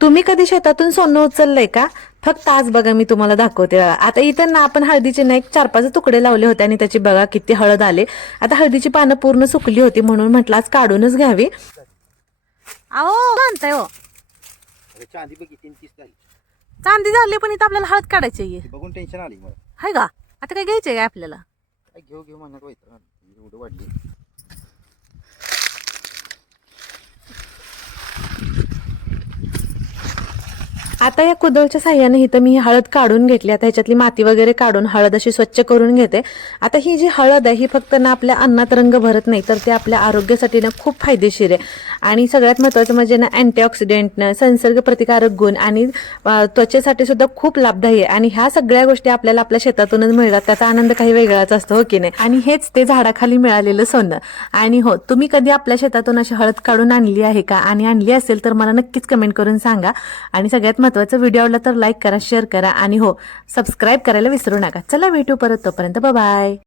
तुम्ही कधी शेतातून सोनं उचललंय का? फक्त आज बघा मी तुम्हाला दाखवते बघा. आता इथं ना आपण हळदीचे ना एक 4-5 तुकडे लावले होते आणि त्याची बघा किती हळद आले. आता हळदीची पानं पूर्ण सुकली होती म्हणून म्हटलं आज काढूनच घ्यावी. अहो आणताय हो. चांदी बघ 3-30 झाली. चांदी झाली पण इथं आपल्याला हळद काढायची आहे. बघून टेन्शन आली मला. हाय का? आता काय घ्यायचंय काय आपल्याला? काय घेऊ म्हणत व्हायचं एवढं वाढली. आता या कुदळच्या साह्याने इथं मी ही हळद काढून घेतली. आता ह्याच्यातली माती वगैरे काढून हळद अशी स्वच्छ करून घेते. आता ही जी हळद आहे ही फक्त ना आपल्या अन्नात रंग भरत नाही तर ते आपल्या आरोग्यासाठी ना खूप फायदेशीर आहे. आणि सगळ्यात महत्त्वाचं म्हणजे ना अँटीऑक्सिडेंट, संसर्ग प्रतिकारक गुण आणि त्वचेसाठी सुद्धा खूप लाभदायी आहे. आणि ह्या सगळ्या गोष्टी आपल्याला आपल्या शेतातूनच मिळतात. त्याचा आनंद काही वेगळाच असतो, हो की नाही? आणि हेच ते झाडाखाली मिळालेलं सोनं. आणि हो, तुम्ही कधी आपल्या शेतातून अशी हळद काढून आणली आहे का? आणि आणली असेल तर मला नक्कीच कमेंट करून सांगा. आणि सगळ्यात महत्त्वाचं, व्हिडिओ आवडला तर लाईक करा, शेअर करा आणि हो, सबस्क्राईब करायला विसरू नका. चला भेटू परत, तोपर्यंत बाय बाय.